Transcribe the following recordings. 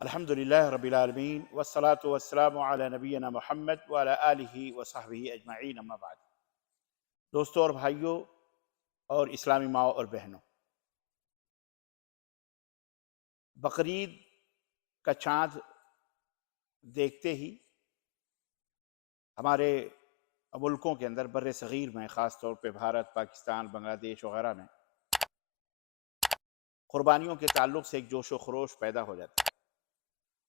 الحمدللہ رب العالمین والصلاة والسلام علی نبینا محمد وعلی آلہ وصحبہ اجمعین، اما بعد۔ دوستوں اور بھائیوں اور اسلامی ماؤں اور بہنوں، بقرعید کا چاند دیکھتے ہی ہمارے ملکوں کے اندر بر صغیر میں، خاص طور پہ بھارت، پاکستان، بنگلہ دیش وغیرہ میں قربانیوں کے تعلق سے ایک جوش و خروش پیدا ہو جاتا ہے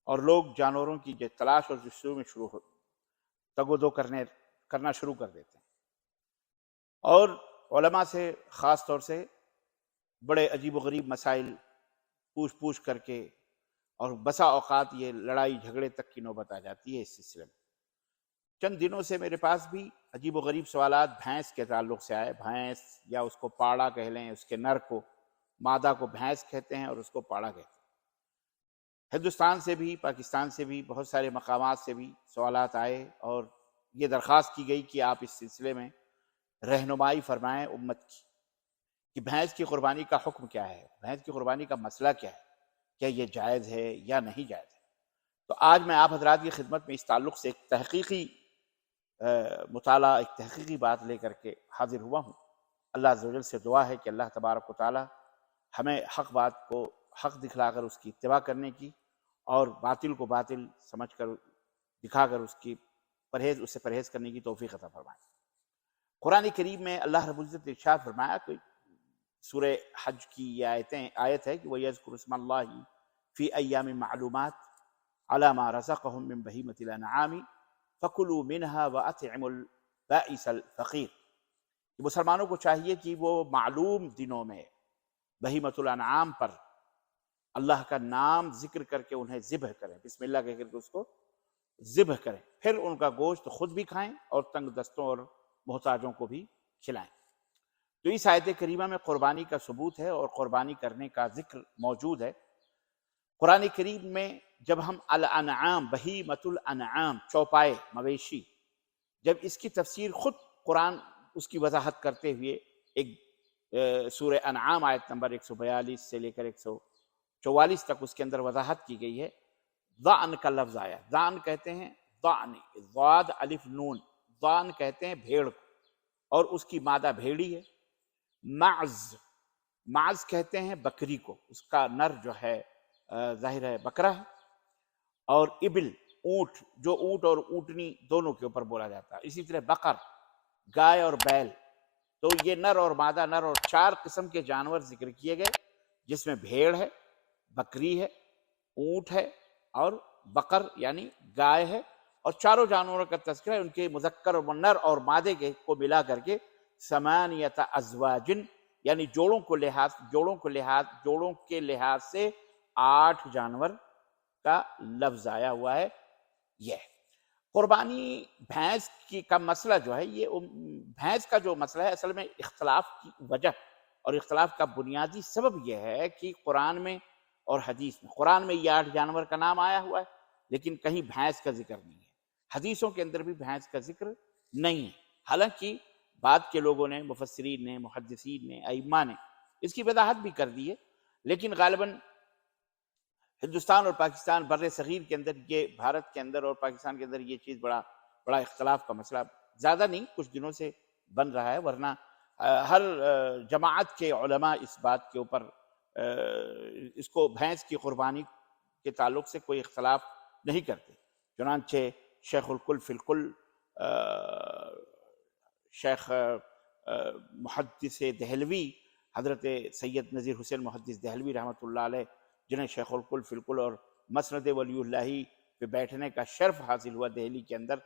اور لوگ جانوروں کی تلاش اور جستجو میں تگ و دو کرنا شروع کر دیتے ہیں، اور علماء سے خاص طور سے بڑے عجیب و غریب مسائل پوچھ کر کے، اور بسا اوقات یہ لڑائی جھگڑے تک کی نوبت آ جاتی ہے اس سلسلے میں۔ چند دنوں سے میرے پاس بھی عجیب و غریب سوالات بھینس کے تعلق سے آئے۔ بھینس، یا اس کو پاڑا کہہ لیں، اس کے نر کو، مادہ کو بھینس کہتے ہیں اور اس کو پاڑا کہتے ہیں۔ ہندوستان سے بھی، پاکستان سے بھی، بہت سارے مقامات سے بھی سوالات آئے، اور یہ درخواست کی گئی کہ آپ اس سلسلے میں رہنمائی فرمائیں امت کی، کہ بھینس کی قربانی کا حکم کیا ہے، بھینس کی قربانی کا مسئلہ کیا ہے، کیا یہ جائز ہے یا نہیں جائز ہے۔ تو آج میں آپ حضرات کی خدمت میں اس تعلق سے ایک تحقیقی مطالعہ، ایک تحقیقی بات لے کر کے حاضر ہوا ہوں۔ اللہ عز و جل سے دعا ہے کہ اللہ تبارک و تعالی ہمیں حق بات کو حق دکھلا کر اس کی اتباع کرنے کی، اور باطل کو باطل سمجھ کر دکھا کر اس سے پرہیز کرنے کی توفیق عطا فرمائے۔ قرآن کریم میں اللہ رب العزت نے ارشاد فرمایا کہ سورہ حج کی یہ آیت ہے کہ وَيَذْكُرُ اسْمَ اللَّهِ فِي أَيَّامٍ مَعْلُومَاتٍ عَلَى مَا رَزَقَهُم مِّن بَهِيمَةِ الْأَنْعَامِ فَكُلُوا مِنْهَا وَأَطْعِمُوا الْبَائِسَ الْفَقِيرَ۔ کہ مسلمانوں کو چاہیے کہ وہ معلوم دنوں میں بہیمۃ الانعام پر اللہ کا نام ذکر کر کے انہیں ذبح کریں، بسم اللہ کہہ کر کے اس کو ذبح کریں، پھر ان کا گوشت خود بھی کھائیں اور تنگ دستوں اور محتاجوں کو بھی کھلائیں۔ تو اس آیت کریمہ میں قربانی کا ثبوت ہے اور قربانی کرنے کا ذکر موجود ہے۔ قرآن کریم میں جب ہم الانعام، بہیمۃ الانعام، چوپائے، مویشی، جب اس کی تفسیر خود قرآن اس کی وضاحت کرتے ہوئے ایک سورہ انعام آیت نمبر 142 سے لے کر 144 تک اس کے اندر وضاحت کی گئی ہے۔ ضأن کا لفظ آیا، ضأن کہتے ہیں ضأن، ضاد الف نون، ضأن کہتے ہیں بھیڑ کو، اور اس کی مادہ بھیڑی ہے۔ معز، معز کہتے ہیں بکری کو، اس کا نر جو ہے ظاہر ہے بکرا ہے۔ اور ابل، اونٹ، جو اونٹ اور اونٹنی دونوں کے اوپر بولا جاتا ہے۔ اسی طرح بقر، گائے اور بیل۔ تو یہ نر اور مادہ، نر اور 4 قسم کے جانور ذکر کیے گئے، جس میں بھیڑ ہے، بکری ہے، اونٹ ہے، اور بقر یعنی گائے ہے، اور چاروں جانوروں کا تذکرہ ہے، ان کے مذکر و نر اور مادے کو ملا کر کے 8 ازواج، یعنی جوڑوں کے لحاظ سے 8 جانور کا لفظ آیا ہوا ہے۔ یہ قربانی بھینس کا مسئلہ جو ہے، یہ بھینس کا جو مسئلہ ہے، اصل میں اختلاف کی وجہ اور اختلاف کا بنیادی سبب یہ ہے کہ قرآن میں اور حدیث میں، قرآن میں یہ 8 جانور کا نام آیا ہوا ہے، لیکن کہیں بھینس کا ذکر نہیں ہے۔ حدیثوں کے اندر بھی بھینس کا ذکر نہیں ہے، حالانکہ بعد کے لوگوں نے، مفسرین نے، محدثین نے، ائمہ نے اس کی وضاحت بھی کر دی ہے، لیکن غالباً ہندوستان اور پاکستان، بر صغیر کے اندر، یہ بھارت کے اندر اور پاکستان کے اندر یہ چیز بڑا اختلاف کا مسئلہ زیادہ نہیں، کچھ دنوں سے بن رہا ہے، ورنہ ہر جماعت کے علماء اس بات کے اوپر اس کو بھینس کی قربانی کے تعلق سے کوئی اختلاف نہیں کرتے۔ چنانچہ شیخ الکل فی الکل، شیخ محدث دہلوی، حضرت سید نذیر حسین محدث دہلوی رحمۃ اللہ علیہ، جنہیں شیخ الکل فی الکل اور مسند ولی اللہ پہ بیٹھنے کا شرف حاصل ہوا دہلی کے اندر،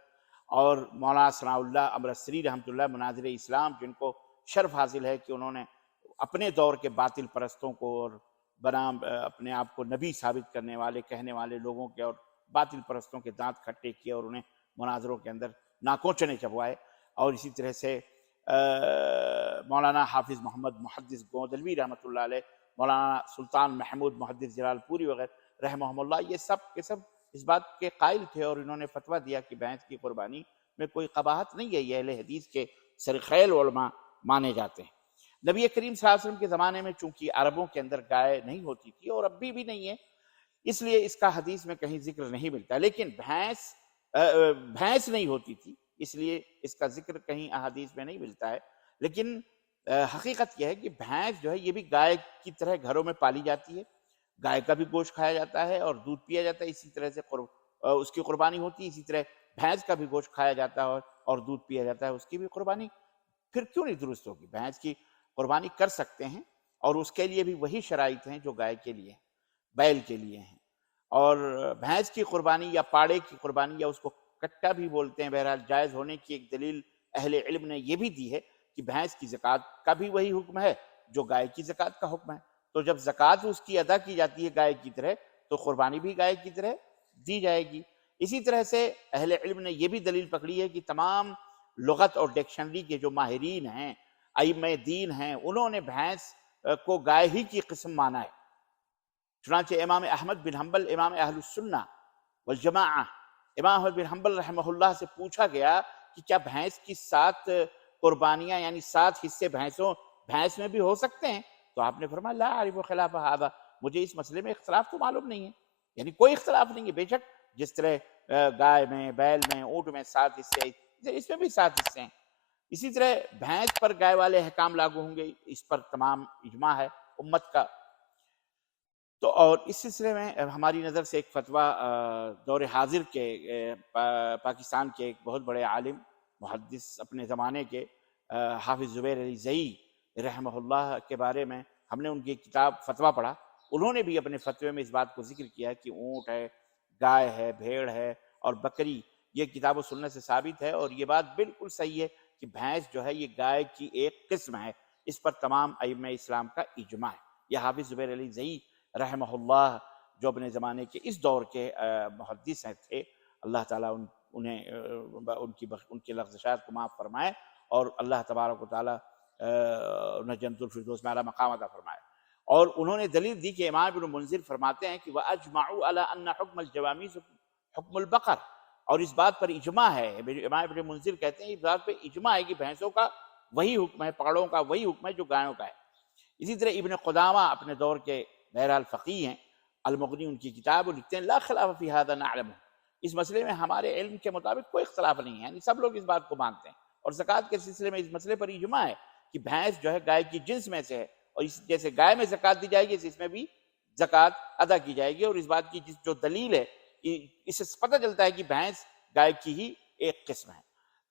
اور مولانا ثناء اللہ امرتسری رحمۃ اللہ مناظر اسلام، جن کو شرف حاصل ہے کہ انہوں نے اپنے دور کے باطل پرستوں کو اور بنام اپنے آپ کو نبی ثابت کرنے والے کہنے والے لوگوں کے اور باطل پرستوں کے دانت کھٹے کیے اور انہیں مناظروں کے اندر ناکوچنے چبوائے۔ اور اسی طرح سے مولانا حافظ محمد محدث گودلوی رحمۃ اللہ علیہ، مولانا سلطان محمود محدث جلال پوری وغیرہ رحمہم اللہ، یہ سب کے سب اس بات کے قائل تھے، اور انہوں نے فتویٰ دیا کہ بھینس کی قربانی میں کوئی قباحت نہیں ہے، یہ اہل حدیث کے سرخیل علماء مانے جاتے ہیں۔ نبی کریم صلی اللہ علیہ وسلم کے زمانے میں چونکہ عربوں کے اندر گائے نہیں ہوتی تھی، اور اب بھی نہیں ہے، اس لیے اس کا حدیث میں کہیں ذکر نہیں ملتا. لیکن بھینس نہیں ہوتی تھی اس لیے اس کا ذکر کہیں احادیث میں نہیں ملتا ہے. لیکن حقیقت یہ ہے کہ بھینس جو ہے یہ بھی گائے کی طرح گھروں میں پالی جاتی ہے. گائے کا بھی گوشت کھایا جاتا ہے اور دودھ پیا جاتا ہے, اسی طرح سے اس کی قربانی ہوتی ہے. اسی طرح بھینس کا بھی گوشت کھایا جاتا ہے اور دودھ پیا جاتا ہے, اس کی بھی قربانی پھر کیوں نہیں درست ہوگی؟ بھینس کی قربانی کر سکتے ہیں اور اس کے لیے بھی وہی شرائط ہیں جو گائے کے لیے ہیں, بیل کے لیے ہیں. اور بھینس کی قربانی یا پاڑے کی قربانی یا اس کو کٹا بھی بولتے ہیں, بہرحال جائز ہونے کی ایک دلیل اہل علم نے یہ بھی دی ہے کہ بھینس کی زکوٰۃ کا بھی وہی حکم ہے جو گائے کی زکوٰۃ کا حکم ہے. تو جب زکوٰۃ اس کی ادا کی جاتی ہے گائے کی طرح, تو قربانی بھی گائے کی طرح دی جائے گی. اسی طرح سے اہل علم نے یہ بھی دلیل پکڑی ہے کہ تمام لغت اور ڈکشنری کے جو ماہرین ہیں, ائمہ دین ہیں, انہوں نے بھینس کو گائے ہی کی قسم مانا ہے. چنانچہ امام احمد بن حنبل, امام اہل السنہ والجماعہ, امام احمد بن حنبل رحمہ اللہ سے پوچھا گیا کہ کیا بھینس کی 7 قربانیاں یعنی 7 حصے بھینس میں بھی ہو سکتے ہیں؟ تو آپ نے فرمایا لا اعرف خلاف هذا, مجھے اس مسئلے میں اختلاف تو معلوم نہیں ہے. یعنی کوئی اختلاف نہیں ہے. بے شک جس طرح گائے میں, بیل میں, اونٹ میں 7 حصے, اس میں بھی 7 حصے ہیں. اسی طرح بھینس پر گائے والے احکام لاگو ہوں گے, اس پر تمام اجماع ہے امت کا. تو اور اس سلسلے میں ہماری نظر سے ایک فتویٰ دور حاضر کے پاکستان کے ایک بہت بڑے عالم محدث اپنے زمانے کے حافظ زبیر علی زئی رحمہ اللہ کے بارے میں ہم نے ان کی کتاب فتویٰ پڑھا. انہوں نے بھی اپنے فتوے میں اس بات کو ذکر کیا کہ اونٹ ہے, گائے ہے, بھیڑ ہے اور بکری, یہ کتاب و سنت سے ثابت ہے. اور یہ بات بالکل صحیح ہے کہ بھینس جو ہے یہ گائے کی ایک قسم ہے. اس پر تمام ائمہ اسلام کا اجماع ہے. یہ حافظ زبیر علی زئی رحمہ اللہ جو اپنے زمانے کے اس دور کے محدث تھے, اللہ تعالیٰ انہیں ان کی لغزشات کو معاف فرمائے اور اللہ تبارک و تعالیٰ انہیں جنت الفردوس میں اعلیٰ مقام عطا فرمائے. اور انہوں نے دلیل دی کہ امام ابن منذر فرماتے ہیں کہ وَأَجْمَعُوا عَلَىٰ أَنَّ حُكْمَ الْجَوَامِيسِ حُكْمُ الْبَقَرِ, اور اس بات پر اجماع ہے. امام ابن منذر کہتے ہیں اس بات پہ اجماع ہے کہ بھینسوں کا وہی حکم ہے, پاڑوں کا وہی حکم ہے جو گایوں کا ہے. اسی طرح ابن قدامہ اپنے دور کے بہرحال فقیہ ہیں, المغنی ان کی کتاب, لکھتے ہیں لا خلاف فی ھذا نعلم, اس مسئلے میں ہمارے علم کے مطابق کوئی اختلاف نہیں ہے. یعنی سب لوگ اس بات کو مانتے ہیں. اور زکوٰۃ کے سلسلے میں اس مسئلے پر اجماع ہے کہ بھینس جو ہے گائے کی جنس میں سے ہے, اور اس جیسے گائے میں زکوٰۃ دی جائے گی اس میں بھی زکوٰۃ ادا کی جائے گی. اور اس بات کی جو دلیل ہے اس سے پتہ چلتا ہے کہ بھینس گائے کی ہی ایک قسم ہے.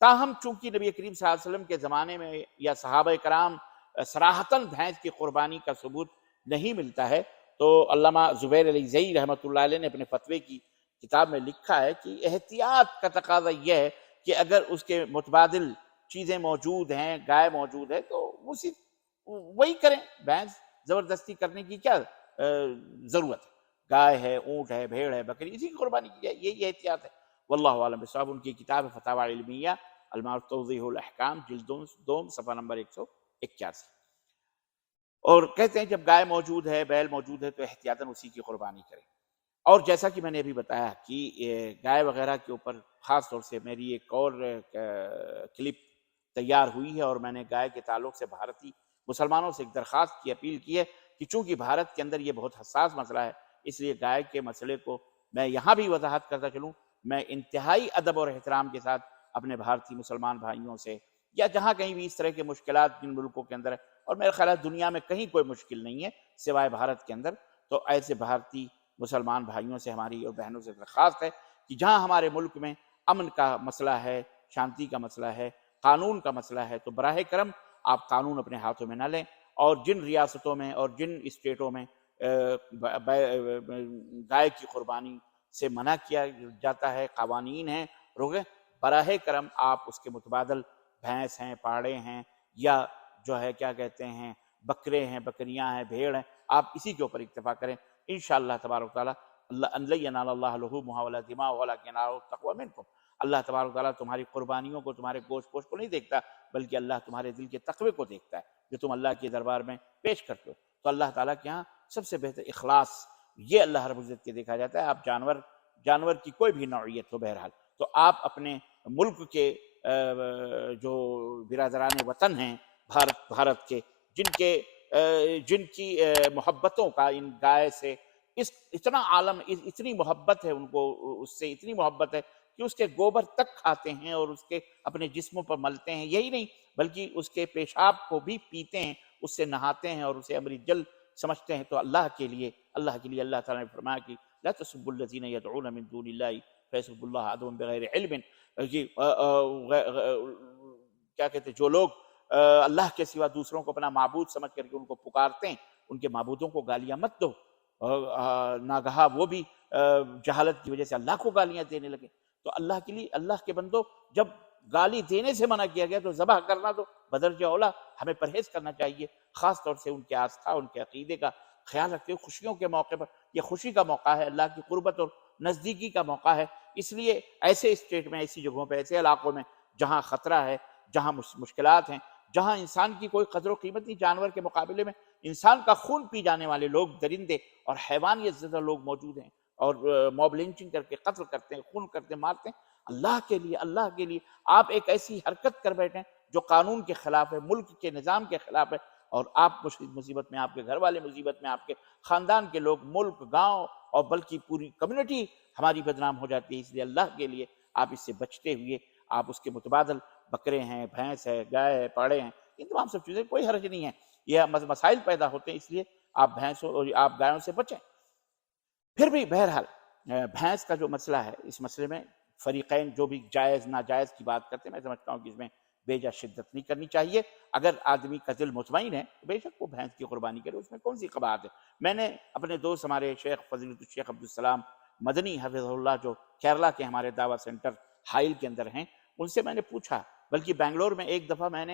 تاہم چونکہ نبی کریم صلی اللہ علیہ وسلم کے زمانے میں یا صحابہ کرام صراحتاً بھینس کی قربانی کا ثبوت نہیں ملتا ہے, تو علامہ زبیر علی زئی رحمۃ اللہ علیہ نے اپنے فتوے کی کتاب میں لکھا ہے کہ احتیاط کا تقاضا یہ ہے کہ اگر اس کے متبادل چیزیں موجود ہیں, گائے موجود ہے, تو وہی کریں. بھینس زبردستی کرنے کی کیا ضرورت ہے؟ گائے ہے, اونٹ ہے, بھیڑ ہے, بکری, اسی کی قربانی کی جائے, یہی احتیاط ہے. واللہ اعلم بالصواب. ان کی کتاب فتاوی علمیہ المعروف توضیح الاحکام جلد 2 صفحہ نمبر 181. اور کہتے ہیں جب گائے موجود ہے, بیل موجود ہے, تو احتیاطاً اسی کی قربانی کریں. اور جیسا کہ میں نے ابھی بتایا کہ گائے وغیرہ کے اوپر خاص طور سے میری ایک اور کلپ تیار ہوئی ہے, اور میں نے گائے کے تعلق سے بھارتی مسلمانوں سے ایک درخواست کی, اپیل کی ہے کہ چونکہ بھارت کے اندر یہ بہت حساس مسئلہ ہے, اس لیے گائے کے مسئلے کو میں یہاں بھی وضاحت کرتا چلوں. میں انتہائی ادب اور احترام کے ساتھ اپنے بھارتی مسلمان بھائیوں سے, یا جہاں کہیں بھی اس طرح کے مشکلات جن ملکوں کے اندر ہے, اور میرے خیال ہے دنیا میں کہیں کوئی مشکل نہیں ہے سوائے بھارت کے اندر, تو ایسے بھارتی مسلمان بھائیوں سے ہماری اور بہنوں سے درخواست ہے کہ جہاں ہمارے ملک میں امن کا مسئلہ ہے, شانتی کا مسئلہ ہے, قانون کا مسئلہ ہے, تو براہ کرم آپ قانون اپنے ہاتھوں میں نہ لیں. اور جن ریاستوں میں اور جن اسٹیٹوں میں گائے کی قربانی سے منع کیا جاتا ہے, قوانین ہیں, روکیں, براہ کرم آپ اس کے متبادل بھینس ہیں, پاڑے ہیں, یا جو ہے کیا کہتے ہیں بکرے ہیں, بکریاں ہیں, بھیڑ ہیں, آپ اسی کے اوپر اکتفا کریں. انشاءاللہ تبارک تعالیٰ لن ینال اللہ لحومھا ولا دماؤھا ولکن ینالہ التقوی منکم. اللہ تبارک تعالیٰ تمہاری قربانیوں کو, تمہارے گوشت پوشت کو نہیں دیکھتا, بلکہ اللہ تمہارے دل کے تقوی کو دیکھتا ہے جو تم اللہ کے دربار میں پیش کرتے ہو. تو اللہ تعالیٰ کے ہاں سب سے بہتر اخلاص یہ اللہ رب العزت کے دیکھا جاتا ہے. آپ جانور کی کوئی بھی نوعیت ہو, بہرحال تو آپ اپنے ملک کے جو برادران وطن ہیں بھارت کے, جن کی محبتوں کا ان گائے سے اس اتنا عالم، اتنی محبت ہے ان کو اس سے، اتنی محبت ہے کہ اس کے گوبر تک کھاتے ہیں اور اس کے اپنے جسموں پر ملتے ہیں. یہی نہیں بلکہ اس کے پیشاب کو بھی پیتے ہیں، اس سے نہاتے ہیں اور اسے امرت جل سمجھتے ہیں. تو اللہ کے لیے اللہ تعالیٰ نے فرمایا کہ لا تسبوا الذین یدعون من دون اللہ فیسبوا اللہ عدوا بغیر علم. کیا کہتے ہیں، جو لوگ اللہ کے سوا دوسروں کو اپنا معبود سمجھ کر کے ان کو پکارتے ہیں، ان کے معبودوں کو گالیاں مت دو. ناگہا وہ بھی جہالت کی وجہ سے اللہ کو گالیاں دینے لگے. تو اللہ کے لیے، اللہ کے بندو، جب گالی دینے سے منع کیا گیا تو ذبح کرنا تو بدرجہ اولا ہمیں پرہیز کرنا چاہیے. خاص طور سے ان کے آستھا، ان کے عقیدے کا خیال رکھتے ہوئے خوشیوں کے موقع پر. یہ خوشی کا موقع ہے، اللہ کی قربت اور نزدیکی کا موقع ہے. اس لیے ایسے اسٹیٹ میں، ایسی جگہوں پہ، ایسے علاقوں میں جہاں خطرہ ہے، جہاں مشکلات ہیں، جہاں انسان کی کوئی قدر و قیمت نہیں، جانور کے مقابلے میں انسان کا خون پی جانے والے لوگ، درندے اور حیوانیت زدہ لوگ موجود ہیں اور موب لنچنگ کر کے قتل کرتے ہیں، خون کرتے ہیں، مارتے ہیں. اللہ کے لیے آپ ایک ایسی حرکت کر بیٹھیں جو قانون کے خلاف ہے، ملک کے نظام کے خلاف ہے، اور آپ مصیبت میں، آپ کے گھر والے مصیبت میں، آپ کے خاندان کے لوگ، ملک، گاؤں اور بلکہ پوری کمیونٹی ہماری بدنام ہو جاتی ہے. اس لیے اللہ کے لیے آپ اس سے بچتے ہوئے، آپ اس کے متبادل بکرے ہیں، بھینس ہے، گائے ہے، پاڑے ہیں، ان تمام سب چیزیں کوئی حرج نہیں ہے. یہ مسائل پیدا ہوتے ہیں، اس لیے آپ بھینسوں اور آپ گایوں سے بچیں. پھر بھی بہرحال بھینس کا جو مسئلہ ہے، اس مسئلے میں فریقین جو بھی جائز ناجائز کی بات کرتے ہیں، میں سمجھتا ہوں کہ اس میں بے جا شدت نہیں کرنی چاہیے. اگر آدمی کا دل مطمئن ہے تو بے شک وہ بھینس کی قربانی کرے، اس میں کون سی قباحت ہے. میں نے اپنے دوست ہمارے شیخ فضیلۃ الشیخ عبدالسلام مدنی حفظہ اللہ، جو کیرلا کے ہمارے دعویٰ سینٹر حائل کے اندر ہیں، ان سے میں نے پوچھا. بلکہ بنگلور میں ایک دفعہ میں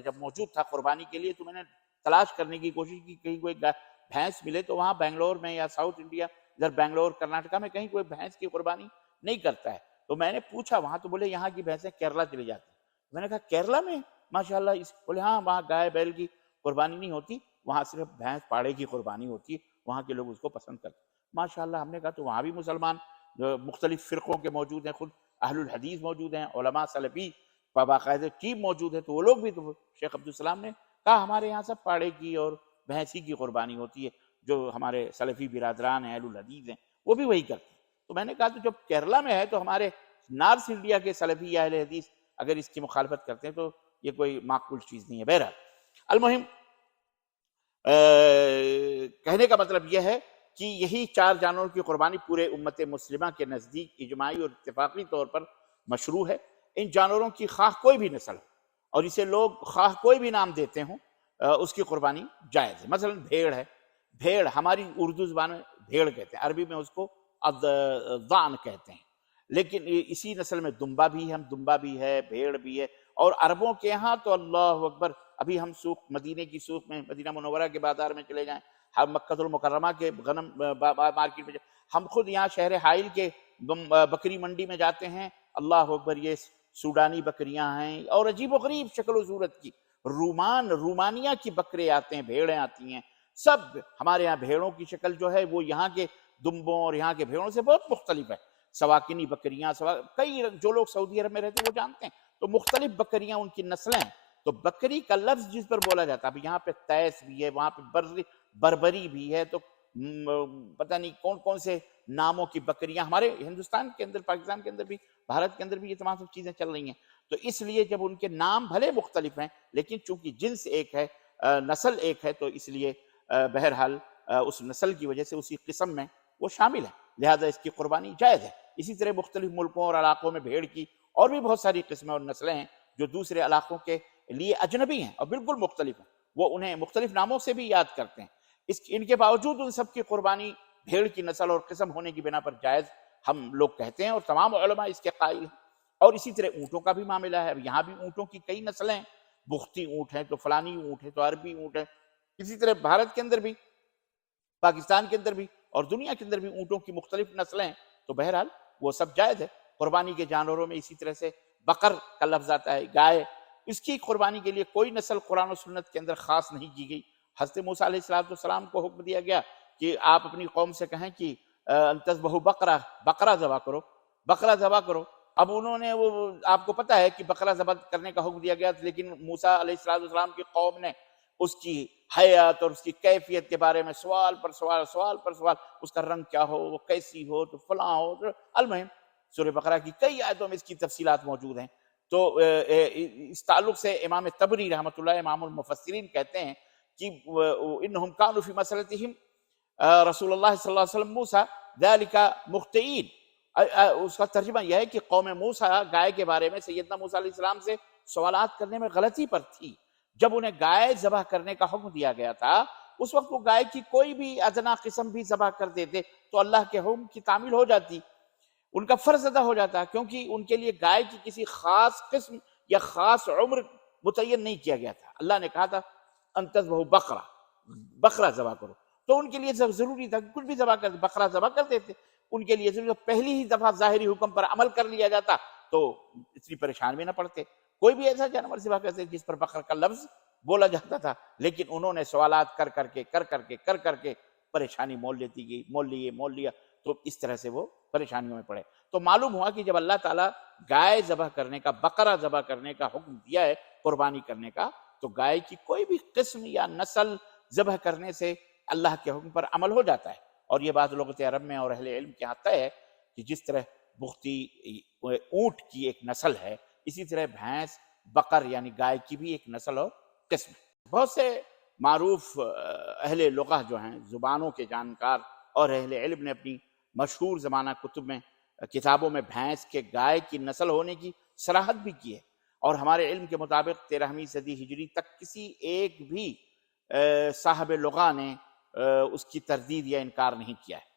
جب موجود تھا قربانی کے لیے، تو میں نے تلاش کرنے کی کوشش کی کہیں کوئی بھینس ملے. تو وہاں بنگلور میں یا ساؤتھ انڈیا، ادھر بنگلور کرناٹکا میں کہیں کوئی بھینس کی قربانی نہیں کرتا ہے. تو میں نے پوچھا وہاں، تو بولے یہاں کی بھینسیں کیرلا چلی جاتی ہیں. میں نے کہا کیرلا میں ماشاءاللہ؟ بولے ہاں، وہاں گائے بیل کی قربانی نہیں ہوتی، وہاں صرف بھینس پاڑے کی قربانی ہوتی ہے، وہاں کے لوگ اس کو پسند کرتے ہیں. ماشاءاللہ. ہم نے کہا تو وہاں بھی مسلمان مختلف فرقوں کے موجود ہیں، خود اہل الحدیث موجود ہیں، علماء سلفی باقاعدہ ٹیم موجود ہے، تو وہ لوگ بھی. تو شیخ عبدالسلام نے کہا ہمارے یہاں سب پاڑے کی اور بھینسی کی قربانی ہوتی ہے، جو ہمارے سلفی برادران ہیں، اہل الحدیث ہیں، وہ بھی وہی کرتے ہیں. تو میں نے کہا تو جب کیرلا میں ہے تو ہمارے نارتھ انڈیا کے سلفی یا اہل حدیث اگر اس کی مخالفت کرتے ہیں تو یہ کوئی معقول چیز نہیں ہے. بہرحال المہم کہنے کا مطلب یہ ہے کہ یہی 4 جانوروں کی قربانی پورے امت مسلمہ کے نزدیک اجماعی اور اتفاقی طور پر مشروع ہے. ان جانوروں کی خواہ کوئی بھی نسل ہو اور اسے لوگ خواہ کوئی بھی نام دیتے ہوں، اس کی قربانی جائز ہے. مثلا بھیڑ ہے، بھیڑ ہماری اردو زبان میں بھیڑ کہتے ہیں، عربی میں اس کو الضان کہتے ہیں. لیکن اسی نسل میں دمبا بھی ہے، دمبا بھی ہے، بھیڑ بھی ہے. اور عربوں کے ہاں تو اللہ اکبر، ابھی ہم سوق مدینے کی سوق میں، مدینہ منورہ کے بازار میں چلے جائیں، ہم مکہ المکرمہ کے غنم مارکیٹ میں ہم خود یہاں شہر حائل کے بکری منڈی میں جاتے ہیں، اللہ اکبر، یہ سوڈانی بکریاں ہیں اور عجیب و غریب شکل و صورت کی رومانیہ کی بکرے آتے ہیں، بھیڑیں آتی ہیں. سب ہمارے یہاں بھیڑوں کی شکل جو ہے وہ یہاں کے دمبوں اور یہاں کے بھیڑوں سے بہت مختلف ہے. سواکنی بکریاں، کئی جو لوگ سعودی عرب میں رہتے ہیں وہ جانتے ہیں. تو مختلف بکریاں، ان کی نسلیں ہیں. تو بکری کا لفظ جس پر بولا جاتا ہے، اب یہاں پہ تیس بھی ہے، وہاں پہ بربری بھی ہے، تو پتہ نہیں کون کون سے ناموں کی بکریاں ہمارے ہندوستان کے اندر، پاکستان کے اندر بھی، بھارت کے اندر بھی یہ تمام سب چیزیں چل رہی ہیں. تو اس لیے جب ان کے نام بھلے مختلف ہیں لیکن چونکہ جنس ایک ہے، نسل ایک ہے، تو اس لیے بہرحال اس نسل کی وجہ سے اسی قسم میں وہ شامل ہے، لہذا اس کی قربانی جائز ہے. اسی طرح مختلف ملکوں اور علاقوں میں بھیڑ کی اور بھی بہت ساری قسمیں اور نسلیں ہیں جو دوسرے علاقوں کے لیے اجنبی ہیں اور بالکل مختلف ہیں، وہ انہیں مختلف ناموں سے بھی یاد کرتے ہیں. ان کے باوجود ان سب کی قربانی بھیڑ کی نسل اور قسم ہونے کی بنا پر جائز ہم لوگ کہتے ہیں، اور تمام علماء اس کے قائل ہیں. اور اسی طرح اونٹوں کا بھی معاملہ ہے. اب یہاں بھی اونٹوں کی کئی نسلیں ہیں، بختی اونٹ ہے تو فلانی اونٹ ہے تو عربی اونٹ ہے. اسی طرح بھارت کے اندر بھی، پاکستان کے اندر بھی اور دنیا کے اندر بھی اونٹوں کی مختلف نسلیں ہیں. تو بہرحال وہ سب جائز ہے. قربانی کے جانوروں میں اسی طرح سے بقر کا لفظ آتا ہے، گائے، اس کی قربانی کے لیے کوئی نسل قرآن و سنت کے اندر خاص نہیں کی گئی. حضرت موسیٰ علیہ السلام کو حکم دیا گیا کہ آپ اپنی قوم سے کہیں کہ انتذبحوا بقرہ ذبح کرو، بقرہ ذبح کرو. اب انہوں نے، آپ کو پتہ ہے کہ بقرہ ذبح کرنے کا حکم دیا گیا، لیکن موسیٰ علیہ السلام کی قوم نے اس کی حیات اور اس کی کیفیت کے بارے میں سوال پر سوال، سوال پر سوال، اس کا رنگ کیا ہو، وہ کیسی ہو، تو فلاں ہو، تو المہم سورہ بقرہ کی کئی آیتوں میں اس کی تفصیلات موجود ہیں۔ تو اس تعلق سے امام طبری رحمۃ اللہ، امام المفسرین، کہتے ہیں کہ انہم کانوا فی مسئلتہم رسول اللہ صلی اللہ علیہ وسلم موسیٰ ذالک مخطئین، اس کا ترجمہ یہ ہے کہ قوم موسیٰ گائے کے بارے میں سیدنا موسیٰ علیہ السلام سے سوالات کرنے میں غلطی پر تھی۔ جب انہیں گائے ذبح کرنے کا حکم دیا گیا تھا، اس وقت وہ گائے کی کوئی بھی ادنا قسم بھی ذبح کر دیتے تو اللہ کے حکم کی تعمیل ہو جاتی، ان کا فرض ادا ہو جاتا، کیونکہ ان کے لیے گائے کی کسی خاص قسم یا خاص عمر متعین نہیں کیا گیا تھا۔ اللہ نے کہا تھا ان تذبحوا بقرہ، بقرہ ذبح کرو، تو ان کے لیے ضروری تھا کہ کچھ بھی ذبح کر، بقرہ ذبح کر دیتے، ان کے لیے ضروری تھا پہلی ہی دفعہ ظاہری حکم پر عمل کر لیا جاتا تو اتنی پریشان بھی نہ پڑتے۔ کوئی بھی ایسا جانور ذبح کرتے جس پر بقر کا لفظ بولا جاتا تھا، لیکن انہوں نے سوالات کر کر کے پریشانی مول لیا، تو اس طرح سے وہ پریشانیوں میں پڑے۔ تو معلوم ہوا کہ جب اللہ تعالیٰ گائے ذبح کرنے کا، بقرہ ذبح کرنے کا حکم دیا ہے، قربانی کرنے کا، تو گائے کی کوئی بھی قسم یا نسل ذبح کرنے سے اللہ کے حکم پر عمل ہو جاتا ہے۔ اور یہ بات لغت عرب میں اور اہل علم کے یہاں طے ہے کہ جس طرح بختی اونٹ کی ایک نسل ہے، اسی طرح بھینس، بقر یعنی گائے کی بھی ایک نسل اور قسم ہے۔ بہت سے معروف اہل لغہ جو ہیں، زبانوں کے جانکار اور اہل علم نے اپنی مشہور زمانہ کتابوں میں بھینس کے گائے کی نسل ہونے کی صراحت بھی کی ہے، اور ہمارے علم کے مطابق 13ویں صدی ہجری تک کسی ایک بھی صاحب لغہ نے اس کی تردید یا انکار نہیں کیا ہے۔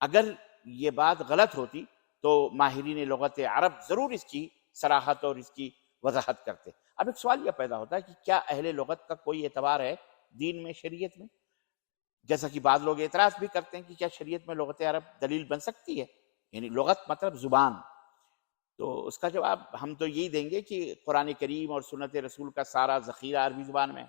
اگر یہ بات غلط ہوتی تو ماہرین لغت عرب ضرور اس کی صراحت اور اس کی وضاحت کرتے۔ اب ایک سوال یہ پیدا ہوتا ہے کہ کیا اہل لغت کا کوئی اعتبار ہے دین میں، شریعت میں؟ جیسا کہ بعض لوگ اعتراض بھی کرتے ہیں کہ کیا شریعت میں لغت عرب دلیل بن سکتی ہے، یعنی لغت مطلب زبان؟ تو اس کا جواب ہم تو یہی دیں گے کہ قرآن کریم اور سنت رسول کا سارا ذخیرہ عربی زبان میں ہے۔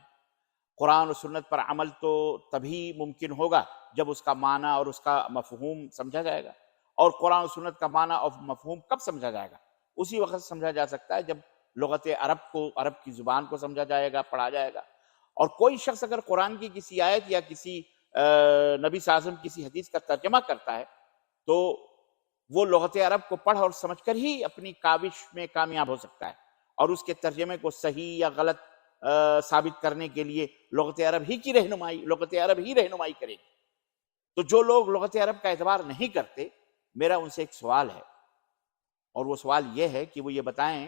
قرآن و سنت پر عمل تو تبھی ممکن ہوگا جب اس کا معنی اور اس کا مفہوم سمجھا جائے گا، اور قرآن و سنت کا معنی اور مفہوم کب سمجھا جائے گا؟ اسی وقت سمجھا جا سکتا ہے جب لغت عرب کی زبان کو سمجھا جائے گا، پڑھا جائے گا۔ اور کوئی شخص اگر قرآن کی کسی آیت یا کسی نبی صلی اللہ علیہ وسلم کسی حدیث کا ترجمہ کرتا ہے تو وہ لغت عرب کو پڑھ اور سمجھ کر ہی اپنی کاوش میں کامیاب ہو سکتا ہے، اور اس کے ترجمے کو صحیح یا غلط ثابت کرنے کے لیے لغت عرب ہی رہنمائی کرے گی۔ تو جو لوگ لغت عرب کا اعتبار نہیں کرتے، میرا ان سے ایک سوال ہے، اور وہ سوال یہ ہے کہ وہ یہ بتائیں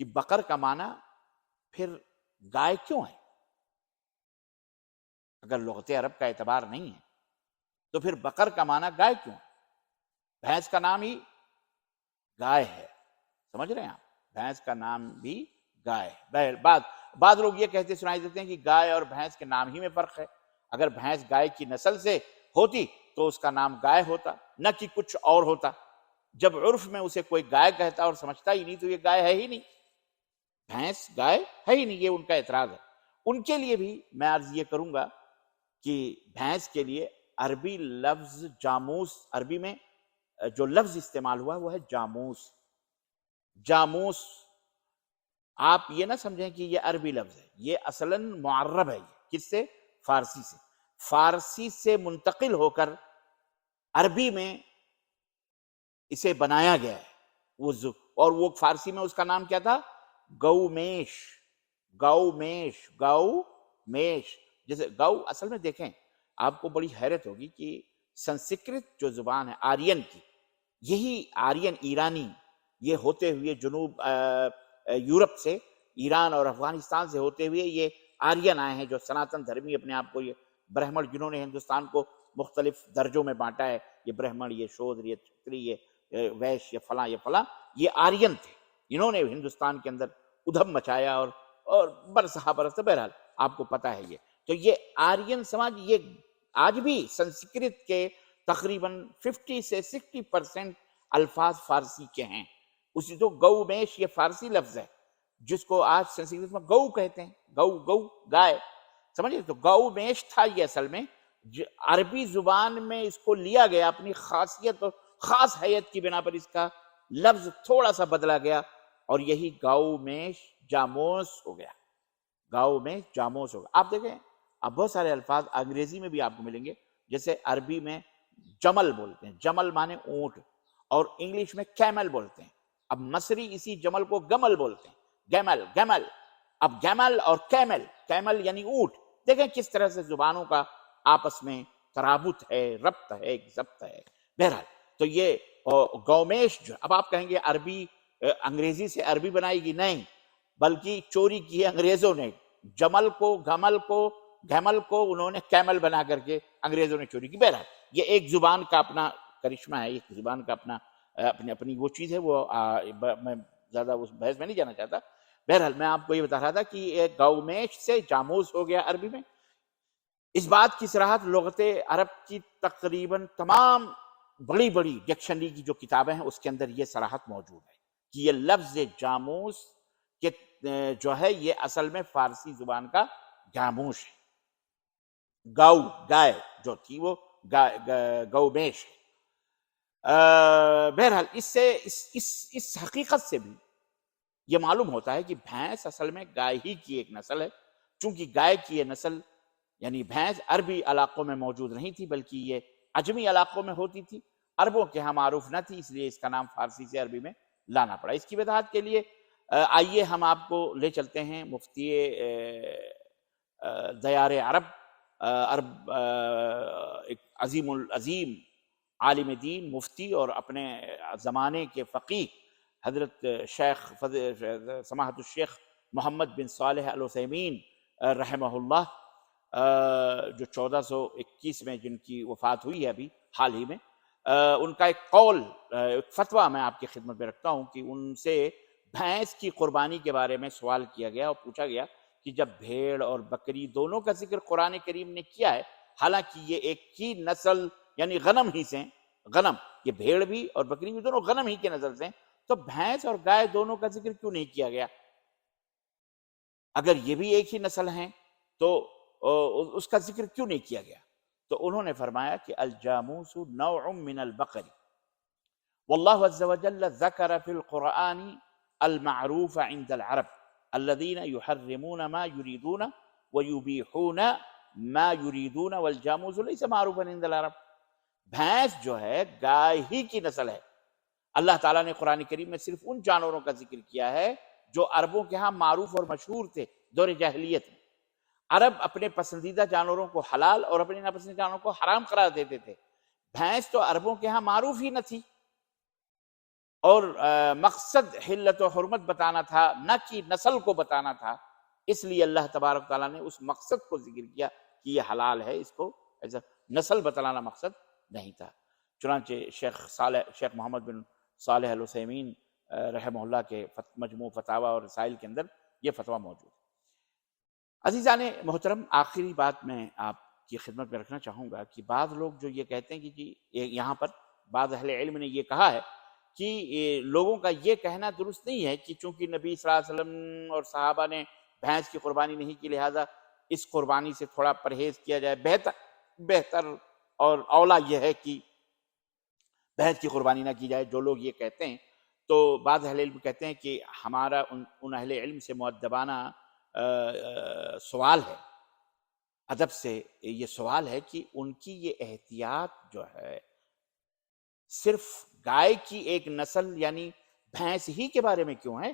کہ بقر کا معنی پھر گائے کیوں ہے؟ اگر لغت عرب کا اعتبار نہیں ہے تو پھر بقر کا معنی گائے کیوں ہے؟ بھینس کا نام ہی گائے ہے، سمجھ رہے ہیں آپ؟ بھینس کا نام بھی گائے ہے۔ بعض لوگ یہ کہتے سنائی دیتے ہیں کہ گائے اور بھینس کے نام ہی میں فرق ہے، اگر بھینس گائے کی نسل سے ہوتی تو اس کا نام گائے ہوتا، نہ کہ کچھ اور ہوتا۔ جب عرف میں اسے کوئی گائے کہتا اور سمجھتا ہی نہیں تو یہ گائے ہے ہی نہیں، بھینس گائے ہے ہی نہیں، یہ ان کا اعتراض ہے۔ ان کے لیے بھی میں عرض یہ کروں گا کہ بھینس کے لیے عربی لفظ جاموس، عربی میں جو لفظ استعمال ہوا وہ ہے جاموس۔ جاموس آپ یہ نہ سمجھیں کہ یہ عربی لفظ ہے، یہ اصلاً معرب ہے۔ کس سے؟ فارسی سے۔ فارسی سے منتقل ہو کر عربی میں اسے بنایا گیا ہے، اور وہ فارسی میں اس کا نام کیا تھا؟ گو میش۔ جیسے گو، اصل میں دیکھیں آپ کو بڑی حیرت ہوگی کہ سنسکرت جو زبان ہے آرین کی، یہی آرین ایرانی، یہ ہوتے ہوئے جنوب یورپ سے، ایران اور افغانستان سے ہوتے ہوئے یہ آرین آئے ہیں جو سناتن دھرمی اپنے آپ کو، یہ برہمن جنہوں نے ہندوستان کو مختلف درجوں میں بانٹا ہے، یہ برہمن، یہ شودر، یہ چھتری، یہ ویش، یہ فلاں، یہ آرین تھے۔ انہوں نے ہندوستان کے اندر ادھم مچایا اور برسہ برس، بہرحال آپ کو پتہ ہے یہ۔ تو یہ آرین سماج یہ آج بھی سنسکرت کے تقریباً 50 سے 60% الفاظ فارسی کے ہیں۔ اسی تو گو میش یہ فارسی لفظ ہے جس کو آج سنسکرت میں گو کہتے ہیں، گو گائے، سمجھے؟ تو گو میش تھا یہ اصل میں، عربی زبان میں اس کو لیا گیا، اپنی خاصیت اور خاص حیت کی بنا پر اس کا لفظ تھوڑا سا بدلا گیا، اور یہی گو میش جاموس ہو گیا۔ گاؤں میں جاموس ہوگا. آپ دیکھیں اب بہت سارے الفاظ انگریزی میں بھی آپ کو ملیں گے، جیسے عربی میں جمل بولتے ہیں، جمل مانے اونٹ، اور انگلش میں کیمل بولتے ہیں. اب مصری اسی جمل کو گمل بولتے ہیں، گیمل گیمل. اب گیمل اور کیمل، کیمل یعنی اونٹ. دیکھیں کس طرح سے زبانوں کا آپس میں ترابط ہے، ربط ہے، ایک ضبط ہے. بہرحال تو یہ گومیش جو اب آپ کہیں گے عربی انگریزی سے عربی بنائے گی، نہیں، بلکہ چوری کی ہے انگریزوں نے. جمل کو گمل کو گھمل کو انہوں نے کیمل بنا کر کے انگریزوں نے چوری کی. بہرحال یہ ایک زبان کا اپنا کرشمہ ہے، ایک زبان کا اپنا اپنی وہ چیز ہے. وہ میں زیادہ اس بحث میں نہیں جانا چاہتا. بہرحال میں آپ کو یہ بتا رہا تھا کہ گومیش سے جاموس ہو گیا عربی میں. اس بات کی صراحت لغت عرب کی تقریباً تمام بڑی بڑی ڈکشنری کی جو کتابیں ہیں اس کے اندر یہ صراحت موجود ہے کہ یہ لفظ جاموس کہ جو ہے یہ اصل میں فارسی زبان کا گاموش ہے. گاؤ گائے جو تھی وہ گومیش ہے. بہرحال اس سے اس حقیقت سے بھی یہ معلوم ہوتا ہے کہ بھینس اصل میں گائے ہی کی ایک نسل ہے. چونکہ گائے کی یہ نسل یعنی بھینس عربی علاقوں میں موجود نہیں تھی بلکہ یہ عجمی علاقوں میں ہوتی تھی. عربوں کے ہاں معروف نہ تھی، اس لیے اس کا نام فارسی سے عربی میں لانا پڑا. اس کی وضاحت کے لیے آئیے ہم آپ کو لے چلتے ہیں مفتی دیار عرب، عرب ایک عظیم العظیم عالم دین، مفتی اور اپنے زمانے کے فقیہ حضرت شیخ سماحت الشیخ محمد بن صالح العثیمین رحمہ اللہ، جو 1421 میں جن کی وفات ہوئی ہے ابھی حال ہی میں. ان کا ایک قول، ایک فتویٰ میں آپ کی خدمت میں رکھتا ہوں کہ ان سے بھینس کی قربانی کے بارے میں سوال کیا گیا اور پوچھا گیا کہ جب بھیڑ اور بکری دونوں کا ذکر قرآن کریم نے کیا ہے، حالانکہ یہ ایک ہی نسل یعنی غنم ہی سے، غنم یہ بھیڑ بھی اور بکری بھی دونوں غنم ہی کے نسل سے، تو بھینس اور گائے دونوں کا ذکر کیوں نہیں کیا گیا؟ اگر یہ بھی ایک ہی نسل ہیں تو اس کا ذکر کیوں نہیں کیا گیا؟ تو انہوں نے فرمایا کہ الجاموس نوع من البقر واللہ عز وجل ذکر فی القرآن المعروف عند العرب الذین یحرمون ما یریدون ویبیحون ما یریدون والجاموس لیس معروفا عند العرب. بھینس جو ہے گائے ہی کی نسل ہے. اللہ تعالیٰ نے قرآن کریم میں صرف ان جانوروں کا ذکر کیا ہے جو عربوں کے ہاں معروف اور مشہور تھے دور جاہلیت میں. عرب اپنے پسندیدہ جانوروں کو حلال اور اپنے ناپسندیدہ جانوروں کو حرام قرار دیتے تھے. بھینس تو عربوں کے ہاں معروف ہی نہ تھی، اور مقصد حلت و حرمت بتانا تھا نہ کہ نسل کو بتانا تھا. اس لیے اللہ تبارک تعالیٰ نے اس مقصد کو ذکر کیا کہ یہ حلال ہے، اس کو ایسا نسل بتلانا مقصد نہیں تھا. چنانچہ شیخ محمد بن صالح العثیمین رحمہ اللہ کے مجموع فتاوی اور رسائل کے اندر یہ فتویٰ موجود ہے. عزیزان محترم، آخری بات میں آپ کی خدمت میں رکھنا چاہوں گا کہ بعض لوگ جو یہ کہتے ہیں کہ جی یہاں پر بعض اہل علم نے یہ کہا ہے کہ لوگوں کا یہ کہنا درست نہیں ہے کہ چونکہ نبی صلی اللہ علیہ وسلم اور صحابہ نے بھینس کی قربانی نہیں کی لہذا اس قربانی سے تھوڑا پرہیز کیا جائے. بہتر اور اولا یہ ہے کہ بھینس کی قربانی نہ کی جائے. جو لوگ یہ کہتے ہیں تو بعض اہل علم کہتے ہیں کہ ہمارا ان اہل علم سے مؤدبانہ سوال ہے، ادب سے یہ سوال ہے کہ ان کی یہ احتیاط جو ہے صرف گائے کی ایک نسل یعنی بھینس ہی کے بارے میں کیوں ہے؟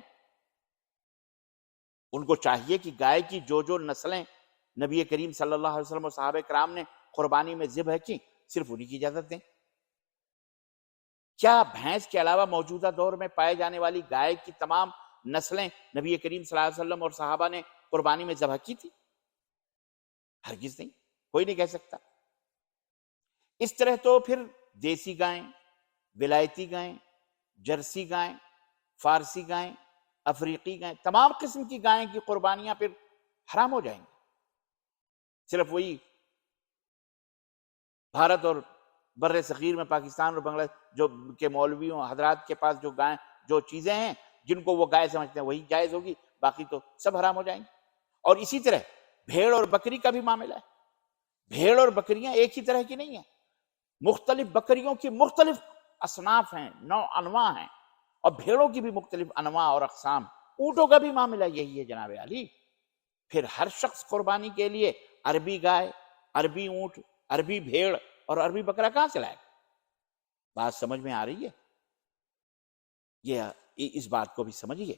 ان کو چاہیے کہ گائے کی جو نسلیں نبی کریم صلی اللہ علیہ وسلم اور صحابہ کرام نے قربانی میں ذبح کی صرف انہی کی اجازت دیں. کیا بھینس کے علاوہ موجودہ دور میں پائے جانے والی گائے کی تمام نسلیں نبی کریم صلی اللہ علیہ وسلم اور صحابہ نے قربانی میں ذبح کی تھی؟ ہرگز نہیں، کوئی نہیں کہہ سکتا. اس طرح تو پھر دیسی گائیں، ولایتی گائیں، جرسی گائیں، فارسی گائیں، افریقی گائیں، تمام قسم کی گائیں کی قربانیاں پھر حرام ہو جائیں گی. صرف وہی بھارت اور بر صغیر میں پاکستان اور بنگلہ جو کے مولویوں حضرات کے پاس جو گائیں جو چیزیں ہیں جن کو وہ گائے سمجھتے ہیں وہی جائز ہوگی، باقی تو سب حرام ہو جائیں گے. اور اسی طرح بھیڑ اور بکری کا بھی معاملہ ہے. بھیڑ اور بکریاں ایک ہی طرح کی نہیں ہیں، مختلف بکریوں کی مختلف اصناف ہیں، نوع انواع ہیں، اور بھیڑوں کی بھی مختلف انواع اور اقسام. اونٹوں کا بھی معاملہ یہی ہے جناب علی. پھر ہر شخص قربانی کے لیے عربی گائے، عربی اونٹ، عربی بھیڑ اور عربی بکرا کہاں سے لائے گا؟ بات سمجھ میں آ رہی ہے؟ یہ اس بات کو بھی سمجھیے،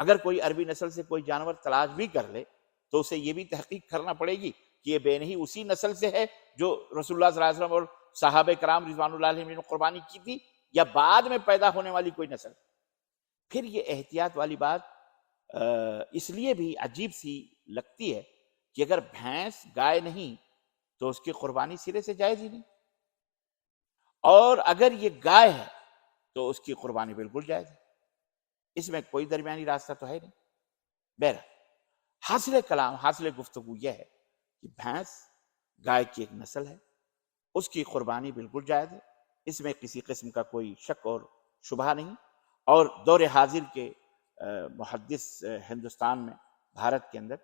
اگر کوئی عربی نسل سے کوئی جانور تلاش بھی کر لے تو اسے یہ بھی تحقیق کرنا پڑے گی کہ یہ بے نہیں اسی نسل سے ہے جو رسول اللہ صلی اللہ علیہ وسلم اور صحابہ کرام رضوان اللہ علیہم نے قربانی کی تھی، یا بعد میں پیدا ہونے والی کوئی نسل۔ پھر یہ احتیاط والی بات اس لیے بھی عجیب سی لگتی ہے کہ اگر بھینس گائے نہیں تو اس کی قربانی سرے سے جائز ہی نہیں، اور اگر یہ گائے ہے تو اس کی قربانی بالکل جائز ہے، اس میں کوئی درمیانی راستہ تو ہے نہیں۔ بہرحال حاصل کلام، حاصل گفتگو یہ ہے کہ بھینس گائے کی ایک نسل ہے، اس کی قربانی بالکل جائز ہے، اس میں کسی قسم کا کوئی شک اور شبہ نہیں۔ اور دور حاضر کے محدث ہندوستان میں، بھارت کے اندر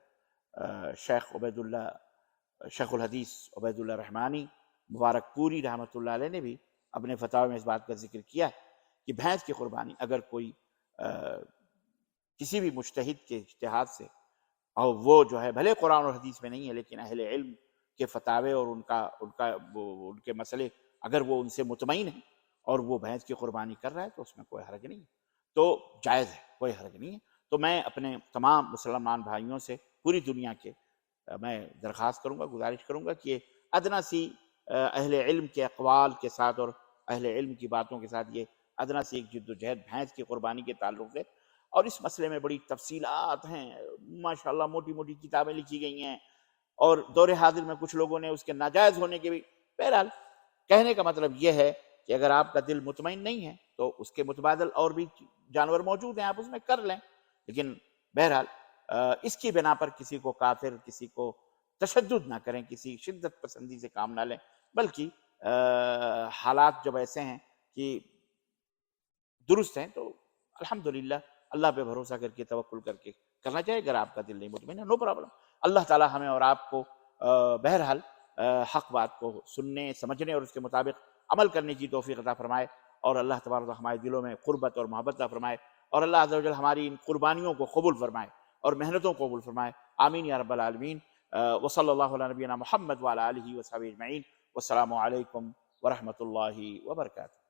شیخ الحدیث عبید اللہ رحمانی مبارک پوری رحمۃ اللہ علیہ نے بھی اپنے فتاوی میں اس بات کا ذکر کیا کہ بھینس کی قربانی اگر کوئی کسی بھی مجتہد کے اجتہاد سے، اور وہ جو ہے بھلے قرآن اور حدیث میں نہیں ہے لیکن اہل علم کے فتاوے اور ان کے مسئلے اگر وہ ان سے مطمئن ہیں اور وہ بھینس کی قربانی کر رہا ہے تو اس میں کوئی حرج نہیں ہے، تو جائز ہے، کوئی حرج نہیں ہے۔ تو میں اپنے تمام مسلمان بھائیوں سے پوری دنیا کے میں درخواست کروں گا، گزارش کروں گا کہ ادنا سی اہل علم کے اقوال کے ساتھ اور اہل علم کی باتوں کے ساتھ یہ ادنا سی ایک جد و جہد بھینس کی قربانی کے تعلق سے، اور اس مسئلے میں بڑی تفصیلات ہیں، ماشاءاللہ موٹی موٹی کتابیں لکھی گئی ہیں، اور دور حاضر میں کچھ لوگوں نے اس کے ناجائز ہونے کے بھی۔ بہرحال کہنے کا مطلب یہ ہے کہ اگر آپ کا دل مطمئن نہیں ہے تو اس کے متبادل اور بھی جانور موجود ہیں، آپ اس میں کر لیں، لیکن بہرحال اس کی بنا پر کسی کو کافر، کسی کو تشدد نہ کریں، کسی شدت پسندی سے کام نہ لیں، بلکہ حالات جب ایسے ہیں کہ درست ہیں تو الحمدللہ اللہ پہ بھروسہ کر کے توکل کر کے کرنا چاہیے۔ اگر آپ کا دل نہیں مطمئن ہے، نو پرابلم، اللہ تعالی ہمیں اور آپ کو بہرحال حق بات کو سننے، سمجھنے اور اس کے مطابق عمل کرنے کی توفیق عطا فرمائے، اور اللہ تبارک و تعالی ہمارے دلوں میں قربت اور محبت عطا فرمائے، اور اللہ عز و جل ہماری ان قربانیوں کو قبول فرمائے اور محنتوں کو قبول فرمائے، آمین یا رب العالمین۔ وصلی اللہ علی نبینا محمد وعلی آلہ وصحبہ اجمعین، والسلام علیکم ورحمۃ اللہ وبرکاتہ۔